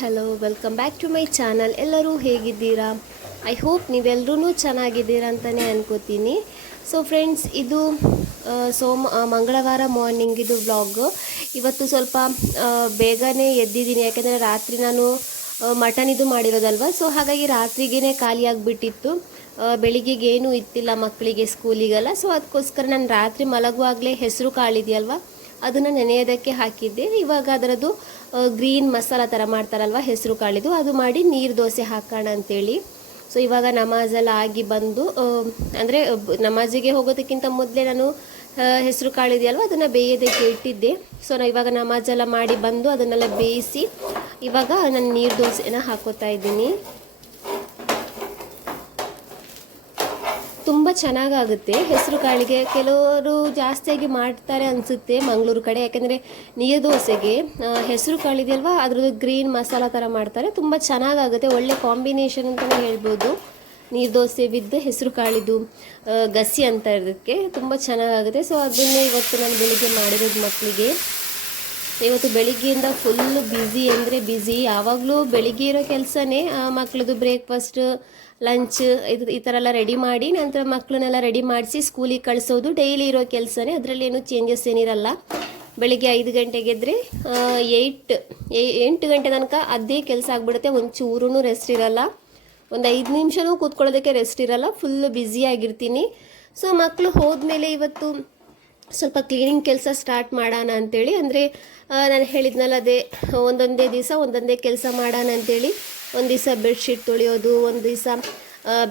Hello welcome back to my channel ಎಲ್ಲರೂ ಹೇಗಿದ್ದೀರಾ? I hope ನೀವೆಲ್ಲರೂ ಚೆನ್ನಾಗಿದ್ದೀರಾ ಅಂತಲೇ ಅನ್ಕೋತೀನಿ. ಸೊ ಫ್ರೆಂಡ್ಸ್ ಇದು ಸೋಮ ಮಂಗಳವಾರ ಮಾರ್ನಿಂಗ್ ಇದು ವ್ಲಾಗ್ ಇವತ್ತು ಸ್ವಲ್ಪ ಬೇಗನೆ ಎದ್ದಿದ್ದೀನಿ. ಯಾಕೆಂದರೆ ರಾತ್ರಿ ನಾನು ಮಟನ್ ಇದು ಮಾಡಿರೋದಲ್ವ? ಸೊ ಹಾಗಾಗಿ ರಾತ್ರಿಗೇ ಖಾಲಿಯಾಗಿಬಿಟ್ಟಿತ್ತು ಬೆಳಿಗ್ಗೆಗೆ ಏನೂ ಇತ್ತಿಲ್ಲ ಮಕ್ಕಳಿಗೆ ಸ್ಕೂಲಿಗೆಲ್ಲ ಸೊ ಅದಕ್ಕೋಸ್ಕರ ನಾನು ರಾತ್ರಿ ಮಲಗುವಾಗಲೇ ಹೆಸರು ಕಾಳಿದೆಯಲ್ವ? ಅದನ್ನು ನೆನೆಯೋದಕ್ಕೆ ಹಾಕಿದ್ದೆ. ಇವಾಗ ಅದರದ್ದು ಗ್ರೀನ್ ಮಸಾಲ ಥರ ಮಾಡ್ತಾರಲ್ವ, ಹೆಸರು ಕಾಳಿದು ಅದು ಮಾಡಿ ನೀರು ದೋಸೆ ಹಾಕೋಣ ಅಂತೇಳಿ. ಸೊ ಇವಾಗ ನಮಾಜೆಲ್ಲ ಆಗಿ ಬಂದು ಅಂದರೆ ನಮಾಜಿಗೆ ಹೋಗೋದಕ್ಕಿಂತ ಮೊದಲೇ ನಾನು ಹೆಸರು ಕಾಳಿದೆಯಲ್ವ, ಅದನ್ನು ಬೇಯೋದಕ್ಕೆ ಇಟ್ಟಿದ್ದೆ. ಸೊ ನಾನು ಇವಾಗ ನಮಾಜೆಲ್ಲ ಮಾಡಿ ಬಂದು ಅದನ್ನೆಲ್ಲ ಬೇಯಿಸಿ, ಇವಾಗ ನಾನು ನೀರು ದೋಸೆನ ಹಾಕೋತಾ ಇದ್ದೀನಿ. ತುಂಬ ಚೆನ್ನಾಗಾಗುತ್ತೆ. ಹೆಸರು ಕಾಳಿಗೆ ಕೆಲವರು ಜಾಸ್ತಿಯಾಗಿ ಮಾಡ್ತಾರೆ ಅನಿಸುತ್ತೆ ಮಂಗಳೂರು ಕಡೆ. ಯಾಕೆಂದರೆ ನೀರು ದೋಸೆಗೆ ಹೆಸರು ಕಾಳಿದೆಯಲ್ವಾ ಅದ್ರದ್ದು ಗ್ರೀನ್ ಮಸಾಲ ಥರ ಮಾಡ್ತಾರೆ. ತುಂಬ ಚೆನ್ನಾಗಾಗುತ್ತೆ. ಒಳ್ಳೆ ಕಾಂಬಿನೇಷನ್ ಅಂತಲೇ ಹೇಳ್ಬೋದು. ನೀರು ದೋಸೆ ವಿದ್ ಹೆಸರು ಕಾಳಿದು ಗಸಿ ಅಂತ ಇದಕ್ಕೆ ತುಂಬ ಚೆನ್ನಾಗಾಗುತ್ತೆ. ಸೊ ಅದನ್ನೇ ಇವತ್ತು ನಾನು ಬೆಳಿಗ್ಗೆ ಮಾಡಿರೋದು ಮಕ್ಕಳಿಗೆ. ಇವತ್ತು ಬೆಳಿಗ್ಗೆಯಿಂದ ಫುಲ್ಲು ಬ್ಯುಸಿ ಅಂದರೆ ಬ್ಯುಸಿ ಯಾವಾಗಲೂ ಬೆಳಿಗ್ಗೆ ಇರೋ ಕೆಲಸನೇ ಮಕ್ಕಳದು ಬ್ರೇಕ್ಫಾಸ್ಟ್ ಲಂಚ್ ಇದು ಈ ಥರ ಎಲ್ಲ ರೆಡಿ ಮಾಡಿ, ನಂತರ ಮಕ್ಕಳನ್ನೆಲ್ಲ ರೆಡಿ ಮಾಡಿಸಿ ಸ್ಕೂಲಿಗೆ ಕಳಿಸೋದು. ಡೈಲಿ ಇರೋ ಕೆಲಸನೇ, ಅದರಲ್ಲಿ ಏನು ಚೇಂಜಸ್ ಏನಿರಲ್ಲ. ಬೆಳಿಗ್ಗೆ ಐದು ಗಂಟೆಗೆ ಎದ್ದರೆ ಏಯ್ಟ್ ಎಂಟು ಗಂಟೆ ತನಕ ಅದೇ ಕೆಲಸ ಆಗಿಬಿಡುತ್ತೆ. ಒಂಚೂರೂ ರೆಸ್ಟ್ ಇರಲ್ಲ. ಒಂದು ಐದು ನಿಮಿಷನೂ ಕೂತ್ಕೊಳ್ಳೋದಕ್ಕೆ ರೆಸ್ಟ್ ಇರಲ್ಲ. ಫುಲ್ ಬ್ಯುಸಿಯಾಗಿರ್ತೀನಿ ಸೊ ಮಕ್ಕಳು ಹೋದ್ಮೇಲೆ ಇವತ್ತು ಸ್ವಲ್ಪ ಕ್ಲೀನಿಂಗ್ ಕೆಲಸ ಸ್ಟಾರ್ಟ್ ಮಾಡೋಣ ಅಂತೇಳಿ. ಅಂದರೆ ನಾನು ಹೇಳಿದ್ನಲ್ಲ ಅದೇ, ಒಂದೊಂದೇ ದಿವಸ ಒಂದೊಂದೇ ಕೆಲಸ ಮಾಡೋಣ ಅಂತೇಳಿ. ಒಂದು ದಿವಸ ಬೆಡ್ಶೀಟ್ ತೊಳೆಯೋದು, ಒಂದು ದಿವಸ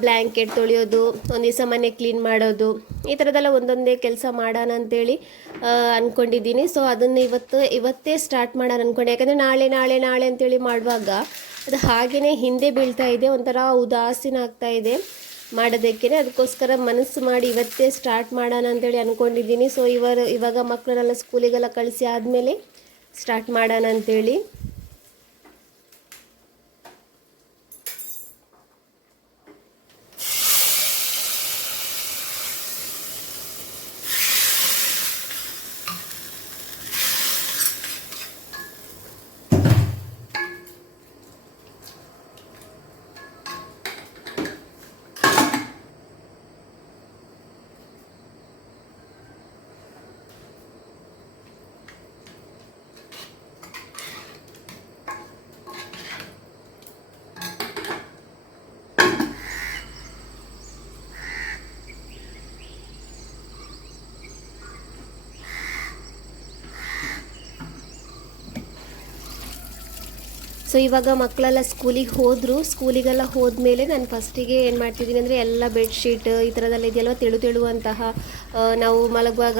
ಬ್ಲ್ಯಾಂಕೆಟ್ ತೊಳೆಯೋದು, ಒಂದು ದಿವಸ ಮನೆ ಕ್ಲೀನ್ ಮಾಡೋದು, ಈ ಥರದ್ದೆಲ್ಲ ಒಂದೊಂದೇ ಕೆಲಸ ಮಾಡೋಣ ಅಂತೇಳಿ ಅಂದ್ಕೊಂಡಿದ್ದೀನಿ ಸೊ ಅದನ್ನು ಇವತ್ತು, ಇವತ್ತೇ ಸ್ಟಾರ್ಟ್ ಮಾಡೋಣ ಅಂದ್ಕೊಂಡೆ ಯಾಕಂದರೆ ನಾಳೆ ನಾಳೆ ನಾಳೆ ಅಂತೇಳಿ ಮಾಡುವಾಗ, ಅದು ಹಾಗೆಯೇ ಹಿಂದೆ ಬೀಳ್ತಾ ಇದೆ, ಒಂಥರ ಉದಾಸೀನ ಆಗ್ತಾ ಇದೆ. ಮಾಡೋದಕ್ಕೆ ಅದಕ್ಕೋಸ್ಕರ ಮನಸ್ಸು ಮಾಡಿ ಇವತ್ತೇ ಸ್ಟಾರ್ಟ್ ಮಾಡೋಣ ಅಂತೇಳಿ ಅಂದ್ಕೊಂಡಿದ್ದೀನಿ ಸೊ ಇವರು ಇವಾಗ ಮಕ್ಕಳನ್ನೆಲ್ಲ ಸ್ಕೂಲಿಗೆಲ್ಲ ಕಳಿಸಿ ಆದಮೇಲೆ ಸ್ಟಾರ್ಟ್ ಮಾಡೋಣ ಅಂತೇಳಿ. ಸೊ ಇವಾಗ ಮಕ್ಕಳೆಲ್ಲ ಸ್ಕೂಲಿಗೆ ಹೋದರು. ಸ್ಕೂಲಿಗೆಲ್ಲ ಹೋದ್ಮೇಲೆ ನಾನು ಫಸ್ಟಿಗೆ ಏನು ಮಾಡ್ತಿದ್ದೀನಿ ಅಂದರೆ ಎಲ್ಲ ಬೆಡ್ಶೀಟ್ ಈ ಥರದೆಲ್ಲ ಇದೆಯಲ್ವ, ತೆಳು ತೆಳುವಂತಹ ನಾವು ಮಲಗುವಾಗ,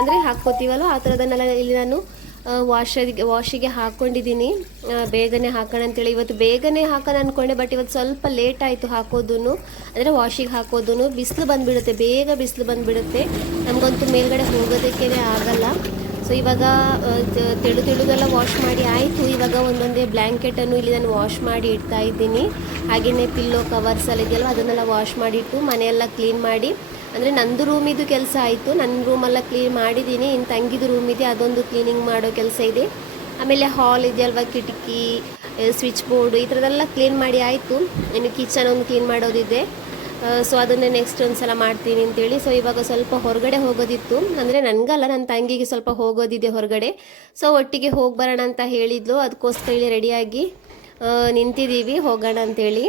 ಅಂದರೆ ಹಾಕ್ಕೋತೀವಲ್ವ? ಆ ಥರದನ್ನೆಲ್ಲ ಇಲ್ಲಿ ನಾನು ವಾಶ್ ವಾಶಿಗೆ ಹಾಕ್ಕೊಂಡಿದ್ದೀನಿ ಬೇಗನೆ ಹಾಕೋಣ ಅಂತೇಳಿ. ಇವತ್ತು ಬೇಗನೆ ಹಾಕೋಣ ಅಂದ್ಕೊಂಡೆ ಬಟ್ ಇವತ್ತು ಸ್ವಲ್ಪ ಲೇಟ್ ಆಯಿತು ಹಾಕೋದೂ ಅಂದರೆ ವಾಶಿಗೆ ಹಾಕೋದೂ ಬಿಸಿಲು ಬಂದುಬಿಡುತ್ತೆ. ಬೇಗ ಬಿಸಿಲು ಬಂದುಬಿಡುತ್ತೆ. ನಮಗಂತೂ ಮೇಲ್ಗಡೆ ಹೋಗೋದಕ್ಕೇ ಆಗಲ್ಲ. ಸೊ ಇವಾಗ ತೆಳು ತೆಳುದೆಲ್ಲ ವಾಶ್ ಮಾಡಿ ಆಯಿತು. ಇವಾಗ ಒಂದೊಂದೇ ಬ್ಲ್ಯಾಂಕೆಟನ್ನು ಇಲ್ಲಿ ನಾನು ವಾಶ್ ಮಾಡಿ ಇಡ್ತಾ ಇದ್ದೀನಿ. ಹಾಗೆಯೇ ಪಿಲ್ಲೋ ಕವರ್ಸ್ ಎಲ್ಲ ಇದೆಯಲ್ಲ, ಅದನ್ನೆಲ್ಲ ವಾಶ್ ಮಾಡಿಟ್ಟು ಮನೆಯೆಲ್ಲ ಕ್ಲೀನ್ ಮಾಡಿ. ಅಂದರೆ ನಂದು ರೂಮಿದು ಕೆಲಸ ಆಯಿತು. ನನ್ನ ರೂಮೆಲ್ಲ ಕ್ಲೀನ್ ಮಾಡಿದ್ದೀನಿ. ಇನ್ನು ತಂಗಿದು ರೂಮ್ ಇದೆ, ಅದೊಂದು ಕ್ಲೀನಿಂಗ್ ಮಾಡೋ ಕೆಲಸ ಇದೆ. ಆಮೇಲೆ ಹಾಲ್ ಇದೆಯಲ್ವ, ಕಿಟಕಿ ಸ್ವಿಚ್ ಬೋರ್ಡು ಈ ಥರದ್ದೆಲ್ಲ ಕ್ಲೀನ್ ಮಾಡಿ ಆಯಿತು. ಇನ್ನು ಕಿಚನ್ ಒಂದು ಕ್ಲೀನ್ ಮಾಡೋದಿದೆ. ಸೊ ಅದನ್ನೇ ನೆಕ್ಸ್ಟ್ ಒಂದು ಸಲ ಮಾಡ್ತೀನಿ ಅಂತೇಳಿ. ಸೊ ಇವಾಗ ಸ್ವಲ್ಪ ಹೊರಗಡೆ ಹೋಗೋದಿತ್ತು. ಅಂದರೆ ನನಗಲ್ಲ ನನ್ನ ತಂಗಿಗೆ ಸ್ವಲ್ಪ ಹೋಗೋದಿದೆ ಹೊರಗಡೆ. ಸೊ ಒಟ್ಟಿಗೆ ಹೋಗಿ ಬರೋಣ ಅಂತ ಹೇಳಿದ್ಲು. ಅದಕ್ಕೋಸ್ಕರ ಇಲ್ಲಿ ರೆಡಿಯಾಗಿ ನಿಂತಿದ್ದೀವಿ. ಹೋಗೋಣ ಅಂತೇಳಿ.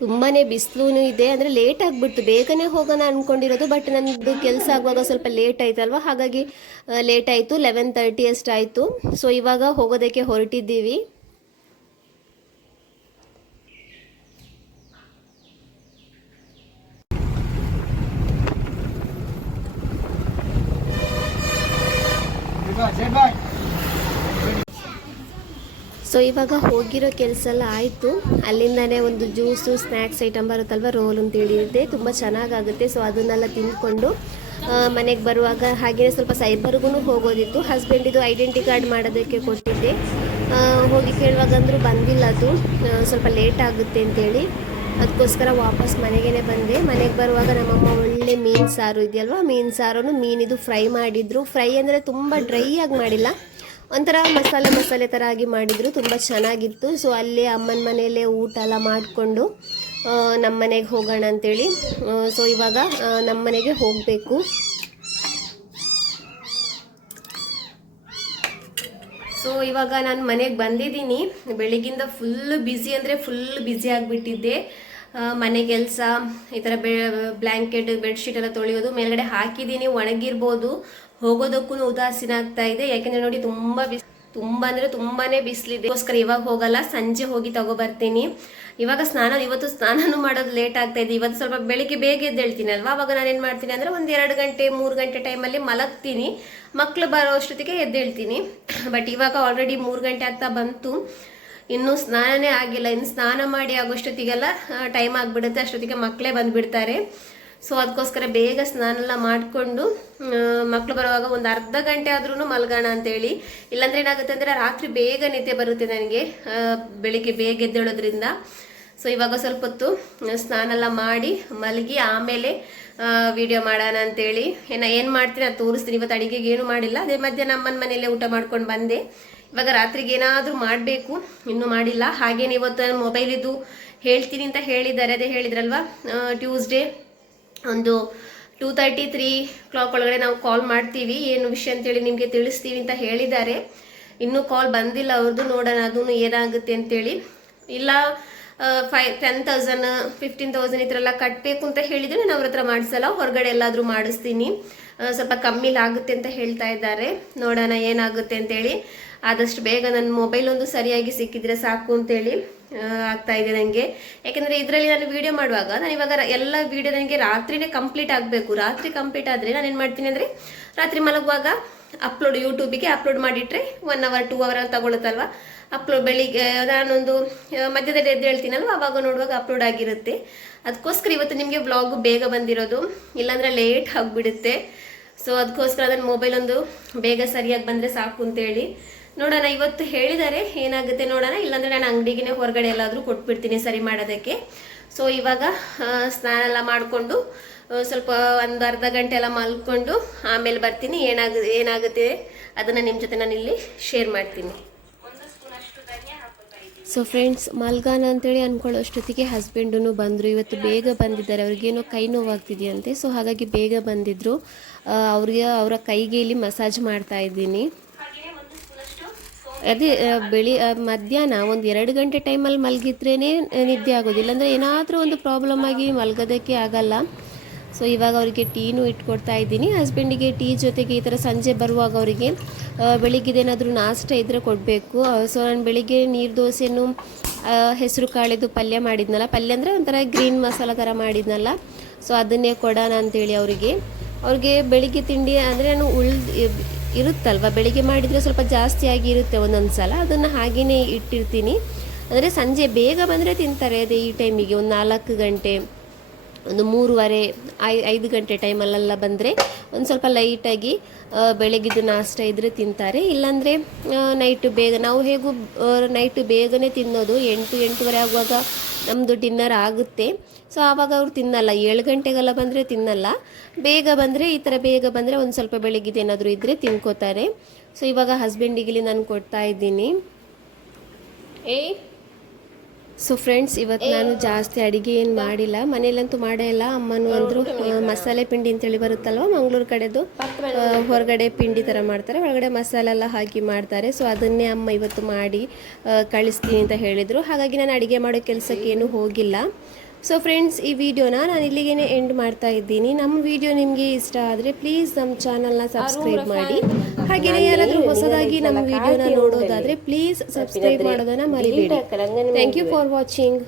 ತುಂಬಾ ಬಿಸಿಲೂ ಇದೆ. ಅಂದರೆ ಲೇಟ್ ಆಗಿಬಿಡ್ತು. ಬೇಗನೆ ಹೋಗೋಣ ಅಂದ್ಕೊಂಡಿರೋದು ಬಟ್ ನನ್ನದು ಕೆಲಸ ಆಗುವಾಗ ಸ್ವಲ್ಪ ಲೇಟ್ ಆಯ್ತಲ್ವ? ಹಾಗಾಗಿ ಲೇಟ್ ಆಯಿತು. Eleven thirty ಅಷ್ಟಾಯಿತು. ಸೊ ಇವಾಗ ಹೋಗೋದಕ್ಕೆ ಹೊರಟಿದ್ದೀವಿ. ಸೊ ಇವಾಗ ಹೋಗಿರೋ ಕೆಲಸ ಎಲ್ಲ ಆಯಿತು. ಅಲ್ಲಿಂದನೇ ಒಂದು ಜ್ಯೂಸು ಸ್ನ್ಯಾಕ್ಸ್ ಐಟಮ್ ಬರುತ್ತಲ್ವ, ರೋಲ್ ಅಂತ ಹೇಳಿದ್ದೆ ತುಂಬ ಚೆನ್ನಾಗಾಗುತ್ತೆ. ಸೊ ಅದನ್ನೆಲ್ಲ ತಿಂದ್ಕೊಂಡು ಮನೆಗೆ ಬರುವಾಗ ಹಾಗೆಯೇ ಸ್ವಲ್ಪ ಸೈಬರ್ಗೂ ಹೋಗೋದಿತ್ತು. ಹಸ್ಬೆಂಡಿದು ಐಡೆಂಟಿ ಕಾರ್ಡ್ ಮಾಡೋದಕ್ಕೆ ಕೊಟ್ಟಿದ್ದೆ. ಹೋಗಿ ಕೇಳುವಾಗ ಅಂದರೂ ಬಂದಿಲ್ಲ ಅದು. ಸ್ವಲ್ಪ ಲೇಟ್ ಆಗುತ್ತೆ ಅಂತೇಳಿ. ಅದಕ್ಕೋಸ್ಕರ ವಾಪಸ್ ಮನೆಗೇ ಬಂದೆ. ಮನೆಗೆ ಬರುವಾಗ ನಮ್ಮಮ್ಮ ಒಳ್ಳೆ ಮೀನು ಸಾರು ಇದೆಯಲ್ವ? ಮೀನು ಸಾರನ್ನು ಮೀನಿದು ಫ್ರೈ ಮಾಡಿದ್ರು. ಫ್ರೈ ಅಂದರೆ ತುಂಬ ಡ್ರೈ ಆಗಿ ಮಾಡಿಲ್ಲ. ಒಂಥರ ಮಸಾಲೆ ಮಸಾಲೆ ಥರ ಆಗಿ ಮಾಡಿದರು. ತುಂಬ ಚೆನ್ನಾಗಿತ್ತು. ಸೊ, ಅಲ್ಲೇ ಅಮ್ಮನ ಮನೆಯಲ್ಲೇ ಊಟ ಎಲ್ಲ ಮಾಡಿಕೊಂಡು ನಮ್ಮ ಮನೆಗೆ ಹೋಗೋಣ ಅಂತೇಳಿ. ಸೊ, ಇವಾಗ ನಮ್ಮ ಮನೆಗೆ ಹೋಗಬೇಕು. ಇವಾಗ ನಾನು ಮನೆಗೆ ಬಂದಿದ್ದೀನಿ. ಬೆಳಿಗ್ಗಿಂದ ಫುಲ್ ಬ್ಯುಸಿ ಅಂದರೆ ಫುಲ್ ಬ್ಯುಸಿ ಆಗಿಬಿಟ್ಟಿದ್ದೆ. ಮನೆ ಕೆಲಸ, ಈ ಥರ ಬೆ ಬ್ಲ್ಯಾಂಕೆಟ್ ಬೆಡ್ಶೀಟ್ ಎಲ್ಲ ತೊಳೆಯೋದು, ಮೇಲ್ಗಡೆ ಹಾಕಿದ್ದೀನಿ, ಒಣಗಿರ್ಬೋದು. ಹೋಗೋದಕ್ಕೂ ಉದಾಸೀನ ಆಗ್ತಾ ಇದೆ. ಯಾಕೆಂದರೆ ನೋಡಿ ತುಂಬ ಬಿಸ್ ತುಂಬ ಅಂದರೆ ತುಂಬಾ ಬಿಸಿಲಿದೆ. ಅದಕ್ಕೋಸ್ಕರ ಇವಾಗ ಹೋಗಲ್ಲ, ಸಂಜೆ ಹೋಗಿ ತಗೊಬರ್ತೀನಿ ಇವಾಗ ಸ್ನಾನ ಇವತ್ತು ಸ್ನಾನನು ಮಾಡೋದು ಲೇಟ್ ಆಗ್ತಾ ಇದೆ. ಇವತ್ತು ಸ್ವಲ್ಪ ಬೆಳಿಗ್ಗೆ ಬೇಗ ಎದ್ದೇಳ್ತೀನಿ ಅಲ್ವಾ? ಅವಾಗ ನಾನು ಏನು ಮಾಡ್ತೀನಿ ಅಂದರೆ ಒಂದು ಎರಡು ಗಂಟೆ, ಮೂರು ಗಂಟೆ ಟೈಮಲ್ಲಿ ಮಲಗ್ತೀನಿ. ಮಕ್ಕಳು ಬರೋ ಅಷ್ಟೊತ್ತಿಗೆ ಎದ್ದೇಳ್ತೀನಿ ಬಟ್ ಇವಾಗ ಆಲ್ರೆಡಿ ಮೂರು ಗಂಟೆ ಆಗ್ತಾ ಬಂತು. ಇನ್ನೂ ಸ್ನಾನನೇ ಆಗಿಲ್ಲ. ಇನ್ನು ಸ್ನಾನ ಮಾಡಿ ಆಗೋಷ್ಟೊತ್ತಿಗೆಲ್ಲ ಟೈಮ್ ಆಗಿಬಿಡುತ್ತೆ. ಅಷ್ಟೊತ್ತಿಗೆ ಮಕ್ಕಳೇ ಬಂದುಬಿಡ್ತಾರೆ. ಸೊ ಅದಕ್ಕೋಸ್ಕರ ಬೇಗ ಸ್ನಾನ ಎಲ್ಲ ಮಾಡಿಕೊಂಡು ಮಕ್ಕಳು ಬರುವಾಗ ಒಂದು ಅರ್ಧ ಗಂಟೆ ಆದ್ರೂ ಮಲ್ಗೋಣ ಅಂತೇಳಿ. ಇಲ್ಲಾಂದ್ರೆ ಏನಾಗುತ್ತೆ ಅಂದರೆ ರಾತ್ರಿ ಬೇಗ ನಿದ್ದೆ ಬರುತ್ತೆ ನನಗೆ ಬೆಳಿಗ್ಗೆ ಬೇಗ ಎದ್ದೇಳೋದ್ರಿಂದ. ಸೊ ಇವಾಗ ಸ್ವಲ್ಪ ಹೊತ್ತು ಸ್ನಾನ ಎಲ್ಲ ಮಾಡಿ ಮಲಗಿ ಆಮೇಲೆ ವಿಡಿಯೋ ಮಾಡೋಣ ಅಂತೇಳಿ. ಏನ ಏನು ಮಾಡ್ತೀನಿ ಅದು ತೋರಿಸ್ತೀನಿ. ಇವತ್ತು ಅಡಿಗೆಗೆ ಏನು ಮಾಡಿಲ್ಲ. ಅದೇ ಮಧ್ಯಾಹ್ನ ಅಮ್ಮನ ಮನೆಯಲ್ಲೇ ಊಟ ಮಾಡ್ಕೊಂಡು ಬಂದೆ. ಇವಾಗ ರಾತ್ರಿಗೆ ಏನಾದರೂ ಮಾಡಬೇಕು. ಇನ್ನೂ ಮಾಡಿಲ್ಲ. ಹಾಗೇನು ಇವತ್ತು ಮೊಬೈಲಿದ್ದು ಹೇಳ್ತೀನಿ ಅಂತ ಹೇಳಿದ್ದಾರೆ. ಅದೇ ಹೇಳಿದ್ರಲ್ವಾ? ಟ್ಯೂಸ್ಡೇ ಒಂದು ಟೂ ತರ್ಟಿ ತ್ರೀ ಕ್ಲಾಕ್ ಒಳಗಡೆ ನಾವು ಕಾಲ್ ಮಾಡ್ತೀವಿ. ಏನು ವಿಷಯ ಅಂತೇಳಿ ನಿಮಗೆ ತಿಳಿಸ್ತೀವಿ ಅಂತ ಹೇಳಿದ್ದಾರೆ. ಇನ್ನೂ ಕಾಲ್ ಬಂದಿಲ್ಲ ಅವ್ರದ್ದು ನೋಡೋಣ ಅದೂ ಏನಾಗುತ್ತೆ ಅಂತೇಳಿ. ಇಲ್ಲ five ten thousand fifteen thousand ಈ ಥರ ಎಲ್ಲ ಕಟ್ಟಬೇಕು ಅಂತ ಹೇಳಿದರೆ ನಾನು ಅವ್ರ ಹತ್ರ ಮಾಡಿಸಲ್ಲ. ಹೊರಗಡೆ ಎಲ್ಲಾದರೂ ಮಾಡಿಸ್ತೀನಿ. ಸ್ವಲ್ಪ ಕಮ್ಮಿಲಾಗುತ್ತೆ ಅಂತ ಹೇಳ್ತಾ ಇದ್ದಾರೆ. ನೋಡೋಣ ಏನಾಗುತ್ತೆ ಅಂತೇಳಿ. ಆದಷ್ಟು ಬೇಗ ನನ್ನ ಮೊಬೈಲ್ ಒಂದು ಸರಿಯಾಗಿ ಸಿಕ್ಕಿದ್ರೆ ಸಾಕು ಅಂತೇಳಿ ಆಗ್ತಾ ಇದೆ ನನಗೆ ಯಾಕೆಂದರೆ ಇದರಲ್ಲಿ ನಾನು ವಿಡಿಯೋ ಮಾಡುವಾಗ ನಾನು ಇವಾಗ ಎಲ್ಲ ವಿಡಿಯೋ ನನಗೆ ರಾತ್ರಿನೇ ಕಂಪ್ಲೀಟ್ ಆಗಬೇಕು. ರಾತ್ರಿ ಕಂಪ್ಲೀಟ್ ಆದರೆ ನಾನು ಏನು ಮಾಡ್ತೀನಿ ಅಂದರೆ, ರಾತ್ರಿ ಮಲಗುವಾಗ ಅಪ್ಲೋಡ್ ಯೂಟ್ಯೂಬಿಗೆ ಅಪ್ಲೋಡ್ ಮಾಡಿಟ್ರೆ ಒನ್ ಅವರ್ ಟೂ ಅವರ್ ತಗೊಳುತ್ತಲ್ವ? ಅಪ್ಲೋಡ್ ಬೆಳಿಗ್ಗೆ ನಾನೊಂದು ಮಧ್ಯದಲ್ಲಿ ಎದ್ದು ಹೇಳ್ತೀನಲ್ವ? ಅವಾಗ ನೋಡುವಾಗ ಅಪ್ಲೋಡ್ ಆಗಿರುತ್ತೆ. ಅದಕ್ಕೋಸ್ಕರ ಇವತ್ತು ನಿಮಗೆ ವ್ಲಾಗು ಬೇಗ ಬಂದಿರೋದು. ಇಲ್ಲಾಂದರೆ ಲೇಟ್ ಆಗಿಬಿಡುತ್ತೆ. ಸೊ ಅದಕ್ಕೋಸ್ಕರ ನನ್ನ ಮೊಬೈಲ್ ಒಂದು ಬೇಗ ಸರಿಯಾಗಿ ಬಂದರೆ ಸಾಕು ಅಂತೇಳಿ. ನೋಡೋಣ, ಇವತ್ತು ಹೇಳಿದ್ದಾರೆ ಏನಾಗುತ್ತೆ ನೋಡೋಣ, ಇಲ್ಲಾಂದರೆ ನಾನು ಅಂಗಡಿಗೆ ಹೊರಗಡೆ ಎಲ್ಲಾದರೂ ಕೊಟ್ಬಿಡ್ತೀನಿ ಸರಿ ಮಾಡೋದಕ್ಕೆ. ಸೊ ಇವಾಗ ಸ್ನಾನ ಎಲ್ಲ ಮಾಡಿಕೊಂಡು ಸ್ವಲ್ಪ ಒಂದು ಅರ್ಧ ಗಂಟೆ ಎಲ್ಲ ಮಲ್ಕೊಂಡು ಆಮೇಲೆ ಬರ್ತೀನಿ. ಏನಾಗ, ಏನಾಗುತ್ತೆ ಅದನ್ನು ನಿಮ್ಮ ಜೊತೆ ನಾನು ಇಲ್ಲಿ ಶೇರ್ ಮಾಡ್ತೀನಿ. ಸೊ ಫ್ರೆಂಡ್ಸ್ ಮಲ್ಗಾನ ಅಂತೇಳಿ ಅಂದ್ಕೊಳ್ಳೋ ಅಷ್ಟೊತ್ತಿಗೆ ಹಸ್ಬೆಂಡೂ ಬಂದರು. ಇವತ್ತು ಬೇಗ ಬಂದಿದ್ದಾರೆ. ಅವ್ರಿಗೇನೋ ಕೈ ನೋವಾಗ್ತಿದೆಯಂತೆ. ಸೊ ಹಾಗಾಗಿ ಬೇಗ ಬಂದಿದ್ದರು ಅವ್ರಿಗೆ, ಅವರ ಕೈಗೆ ಇಲ್ಲಿ ಮಸಾಜ್ ಮಾಡ್ತಾ ಇದ್ದೀನಿ. ಅದೇ ಬೆಳಿ ಮಧ್ಯಾಹ್ನ ಒಂದು ಎರಡು ಗಂಟೆ ಟೈಮಲ್ಲಿ ಮಲಗಿದ್ರೇ ನಿದ್ದೆ ಆಗೋದಿಲ್ಲ ಇಲ್ಲಾಂದರೆ ಏನಾದರೂ ಒಂದು ಪ್ರಾಬ್ಲಮ್ ಆಗಿ ಮಲಗೋದಕ್ಕೆ ಆಗಲ್ಲ. ಸೊ ಇವಾಗ ಅವರಿಗೆ ಟೀನೂ ಇಟ್ಕೊಡ್ತಾ ಇದ್ದೀನಿ. ಹಸ್ಬೆಂಡಿಗೆ ಟೀ ಜೊತೆಗೆ ಈ ಥರ ಸಂಜೆ ಬರುವಾಗ ಅವರಿಗೆ ಬೆಳಿಗ್ಗೆದೇನಾದರೂ ನಾಷ್ಟ ಇದ್ದರೆ ಕೊಡಬೇಕು. ಸೊ ನಾನು ಬೆಳಿಗ್ಗೆ ನೀರು ದೋಸೆನೂ ಹೆಸರು ಕಾಳಿದು ಪಲ್ಯ ಮಾಡಿದ್ನಲ್ಲ. ಪಲ್ಯ ಅಂದರೆ ಒಂಥರ ಗ್ರೀನ್ ಮಸಾಲ ಥರ ಮಾಡಿದ್ನಲ್ಲ. ಸೊ ಅದನ್ನೇ ಕೊಡೋಣ ಅಂತೇಳಿ ಅವರಿಗೆ. ಅವ್ರಿಗೆ ಬೆಳಿಗ್ಗೆ ತಿಂಡಿ ಅಂದರೆ ನಾನು ಉಳ್ದು ಇರುತ್ತಲ್ವ? ಬೆಳಿಗ್ಗೆ ಮಾಡಿದರೆ ಸ್ವಲ್ಪ ಜಾಸ್ತಿ ಆಗಿರುತ್ತೆ ಒಂದೊಂದು ಸಲ. ಅದನ್ನು ಹಾಗೆಯೇ ಇಟ್ಟಿರ್ತೀನಿ. ಅಂದರೆ ಸಂಜೆ ಬೇಗ ಬಂದರೆ ತಿಂತಾರೆ ಅದೇ ಈ ಟೈಮಿಗೆ ಒಂದು ನಾಲ್ಕು ಗಂಟೆ. ಒಂದು ಮೂರುವರೆ, ಐ, ಐದು ಗಂಟೆ ಟೈಮಲ್ಲೆಲ್ಲ ಬಂದರೆ ಒಂದು ಸ್ವಲ್ಪ ಲೈಟಾಗಿ ಬೆಳಗಿದ್ದು ನಾಷ್ಟ ಇದ್ದರೆ ತಿಂತಾರೆ. ಇಲ್ಲಾಂದರೆ ನೈಟು ಬೇಗ, ನಾವು ಹೇಗೂ ನೈಟು ಬೇಗನೆ ತಿನ್ನೋದು, ಎಂಟು, ಎಂಟೂವರೆ ಆಗುವಾಗ ನಮ್ಮದು ಡಿನ್ನರ್ ಆಗುತ್ತೆ. ಸೊ ಆವಾಗ ಅವ್ರು ತಿನ್ನಲ್ಲ. ಏಳು ಗಂಟೆಗೆಲ್ಲ ಬಂದರೆ ತಿನ್ನಲ್ಲ. ಬೇಗ ಬಂದರೆ, ಈ ಥರ ಬೇಗ ಬಂದರೆ ಒಂದು ಸ್ವಲ್ಪ ಬೆಳಗ್ಗೆದ್ದು ಏನಾದರೂ ಇದ್ದರೆ ತಿನ್ಕೋತಾರೆ. ಸೊ ಇವಾಗ ಹಸ್ಬೆಂಡಿಗೆ ಇಲ್ಲಿ ನಾನು ಕೊಡ್ತಾ ಇದ್ದೀನಿ. ಏಯ್! ಸೊ ಫ್ರೆಂಡ್ಸ್ ಇವತ್ತು ನಾನು ಜಾಸ್ತಿ ಅಡಿಗೆ ಏನು ಮಾಡಿಲ್ಲ. ಮನೇಲಂತೂ ಮಾಡೇ ಇಲ್ಲ. ಅಮ್ಮನೂ ಅಂದರು ಮಸಾಲೆ ಪಿಂಡಿ ಅಂತೇಳಿ ಬರುತ್ತಲ್ವ ಮಂಗ್ಳೂರು ಕಡೆದು. ಹೊರಗಡೆ ಪಿಂಡಿ ಥರ ಮಾಡ್ತಾರೆ. ಒಳಗಡೆ ಮಸಾಲೆ ಎಲ್ಲ ಹಾಕಿ ಮಾಡ್ತಾರೆ. ಸೊ ಅದನ್ನೇ ಅಮ್ಮ ಇವತ್ತು ಮಾಡಿ ಕಳಿಸ್ತೀನಿ ಅಂತ ಹೇಳಿದರು. ಹಾಗಾಗಿ ನಾನು ಅಡುಗೆ ಮಾಡೋ ಕೆಲಸಕ್ಕೇನು ಏನೂ ಹೋಗಿಲ್ಲ. ಸೊ ಫ್ರೆಂಡ್ಸ್ ಈ ವಿಡಿಯೋನ ನಾನು ಇಲ್ಲಿಗೇನೇ ಎಂಡ್ ಮಾಡ್ತಾ ಇದ್ದೀನಿ. ನಮ್ಮ ವಿಡಿಯೋ ನಿಮಗೆ ಇಷ್ಟ ಆದರೆ ಪ್ಲೀಸ್ ನಮ್ಮ ಚಾನಲ್ನ ಸಬ್ಸ್ಕ್ರೈಬ್ ಮಾಡಿ. ಹಾಗೆಯೇ ಯಾರಾದರೂ ಹೊಸದಾಗಿ ನಮ್ಮ ವಿಡಿಯೋನ ನೋಡೋದಾದ್ರೆ ಪ್ಲೀಸ್ ಸಬ್ಸ್ಕ್ರೈಬ್ ಮಾಡೋದನ್ನ ಮರಿಬೇಡಿ. ಥ್ಯಾಂಕ್ ಯು ಫಾರ್ ವಾಚಿಂಗ್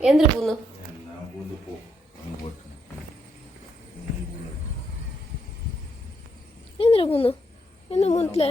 ಎಂದ್ರೆ ಪೂನು ಎಂದ್ರೆ ಪೂನು ಎಂದ ಮುಂತ್ಲೆ?